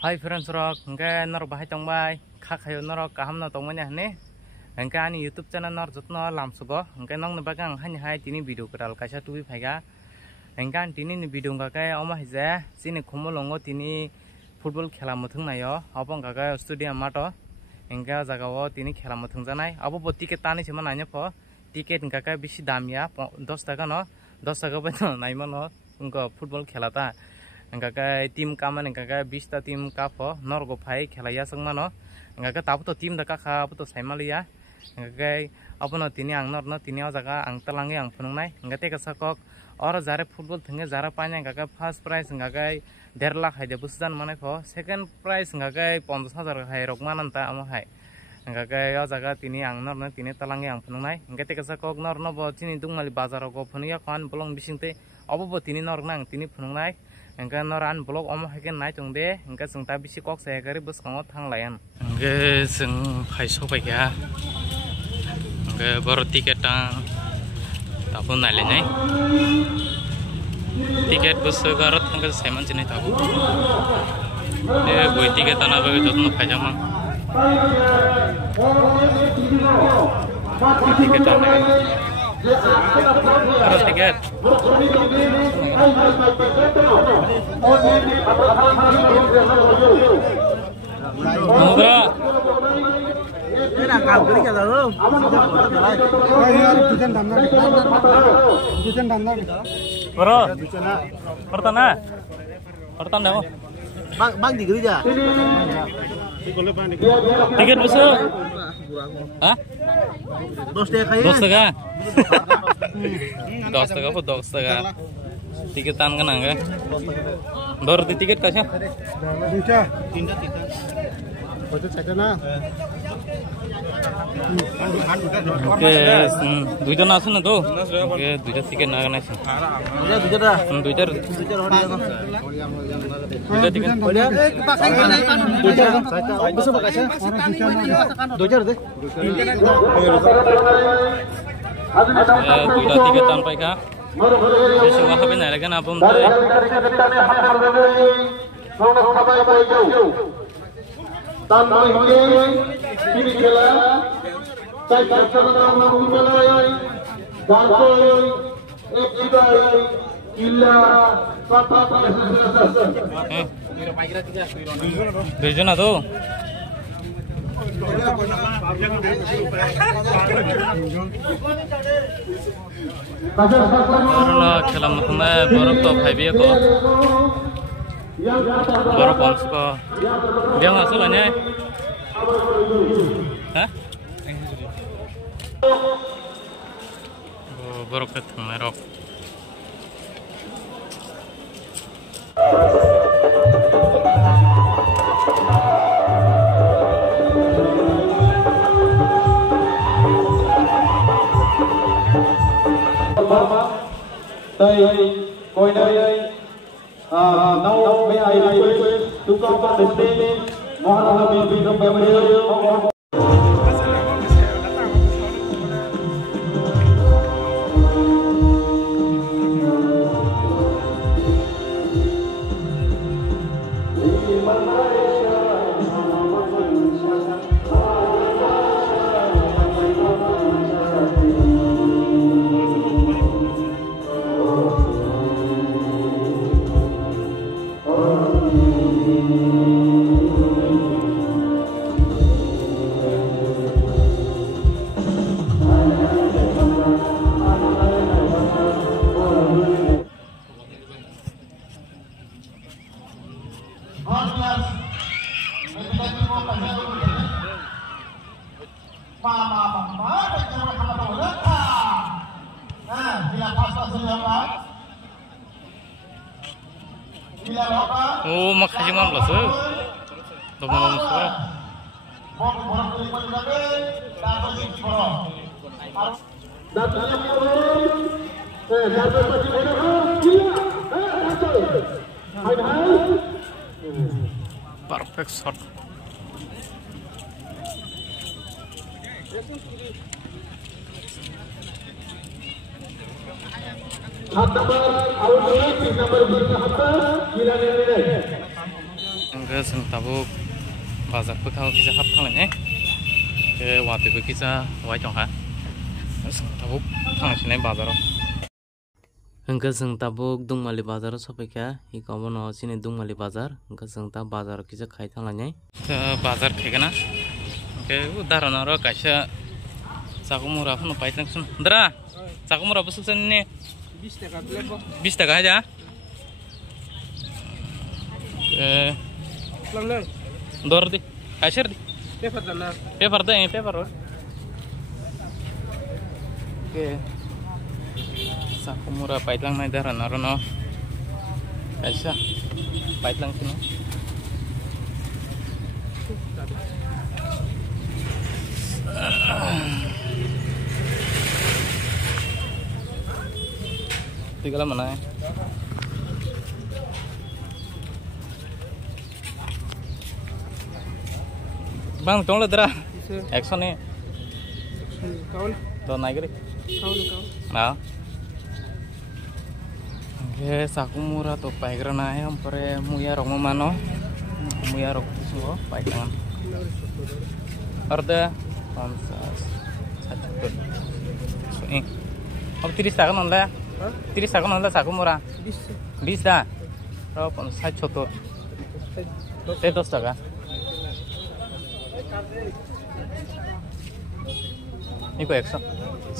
Hai friends rock, engke nor bahai tongbai, kakayo nor kaham na tongmanya ne, engke ani YouTube channel nor jotno lamsugo, engke nong nebagang hai tini video keral kaisa tubi phaiga, engke tini ni video ngakai oma hije, sini khumolongo tini football khela muthung nayo, abong ngakai stadium mato, engke jagao tini khela muthung janai, abo bo ticket tani chima nanya po, ticket ngakai bisi damya 10 taka no, 10 taka pa naima no, engko football khela ta. Engkau tim kaman engkau 20 ta tim kapo norgo phai khelaya sangmano engkau tabu to tim daka kha abu to saimalia engkau abono tini ang nor no tini jaga ang talangi ang phunungnai engkau te kasakok or jare football thenge jara paina engkau first prize engkau 1.5 lakh haide busjan mane pho second prize engkau 50,000 hai rokmanan ta amo hai engkau yo jaga tini ang nor no tini talangi ang phunungnai engkau te kasakok nor no bo tini dungmali bazar go phunuya khan bolong bisingte abo bo tini nor nang tini phunungnai engkau noran blog omo hagen nai tongde engkau sung ta bisi kok saya gari bus kongo thanglayan engkau sung phaiso paikya engkau bor tiket tang tabu nai lenai tiket bus garot engkau saiman chini tabu boi tiket tana bagi jotno phaijama tiket tana harus tiket Bang di gereja. Tiket besok. Hah? 2 taka ya? 2 taka. 10 taka po 10 taka. Tiketan kan angga. Baru di tiket kasih. Duita. Tinda. Budget saya na. Oke, duita nasun na to. Oke, duita tiket na kana sih. Duita dah. Duita. Duita tiket. Boleh pakai duita. Besok pakai. Duita deh. Duita tiketan paika. Besok apa benar kan abang tuh. Tanpa ini kela, saya katakan nama mulai, darkoi, ekidai, illa, papa. Tujuan itu. Karena kelam mana baru top heavy aku. Baru pons ko. Dia nggak sulanya. Hah? Baru ketemu merok. Đây coi đây nấu mấy ai đây chúng con có định đi món là mình bị không bèo bèo Oh, makasih malas tuh. Teman-teman semua. Perfect shot. Nomor 20 gila Angka sing tabuk bazar bekau kita hap tangnya ke waktu kita wajong ha sing tabuk tang sini bazar angka sing tabuk dungmali bazar sopeka ikomono sini dungmali bazar angka sing tab bazar kita khai tangnya ke bazar khegana ke udaran aro kaisa sakumura pun paitang sun dra sakumura busuk sini 20 টাকা প্লেট 20 টাকা aja lang lang dor di kasir di paper dan na paper deh paper oke sakumura paitlang na daran arono kaisa paitlang sini tigala mana ya bang tong ledra action nih kawan to naik deh kawan nah oke sakumura to paigrana ya ampere muya rok mano muya rok semua paitangan order pamsas satu so ini अब 30 টাকা নলে 30 টাকা নলে সাকুমুরা 20 টা ও 50 ছোট তে 10 টাকা 이거 100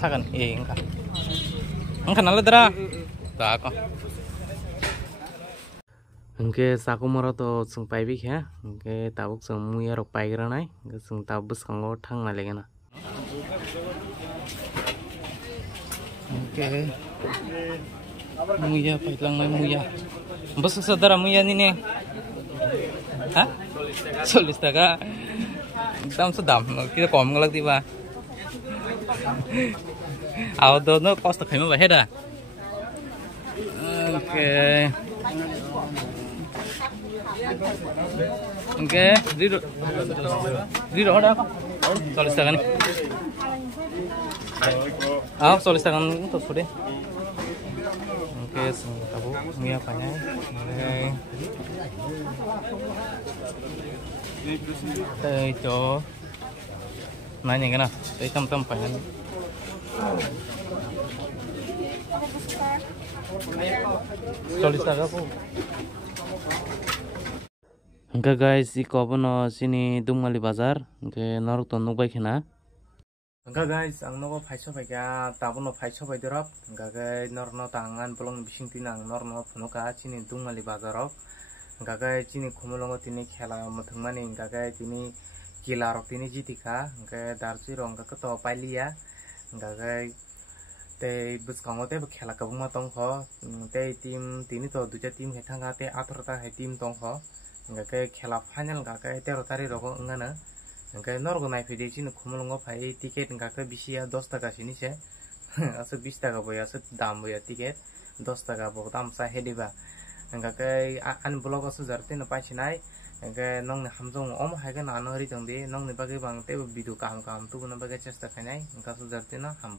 사간 예 인가 인가 날라더라 다가 응게 사쿠모라도 승 파이비케 응게 타북 승 무야로 파이그라나이 승 타부스 강고 탕 날레게나 Oke, muya paitlang may muya. Basta sadara muya nini. Hah? 40 টাকা. Dam sa dam, kita kom ngalak di ba? Aw do no cost khay ma ba heda. Oke. Oke, di do ada. 40 টাকা nih. Ah, 40 টাকা তো sudah. Oke, tabu mie apanya? Oke. Itu. Nanya kan? Tadi tam-tam panjang. Solis taga po. Oke guys, iko no sini Dungmali Bazar. Oke, norok to nukbai kena. Enggak guys, ang nogo paisa baga tabuno paisa baidorap. Enggak guys, norno tangan belum bising tinang norno punuka sini Dungmali Bazarok. Enggak guys, sini kumulongo tini khela muthungmani enggak guys sini kilarok tini jitika. Enggak darsi rong enggak keto pailia. Enggak guys, te buskango te khela kabuma tongkho. Te tim tini to duja tim hetanga te atorta he tim tongkho. Enggak guys khela final enggak guys 13 tarik roko engana. Enggak norgo naik video sini kumulongo pai tiket enggak ke bisia 10 টাকা sini sih. Asal 20 টাকা boya, asal dam boya tiket 10 টাকা boya dam sah hediba. Enggak ke an blog asal zarti na pai sinai. Enggak nong ne hamzong om hai ke nano hari tong di nong ne bagai bang te video kaham tu na bagai cesta kanai enggak asal zarti na ham.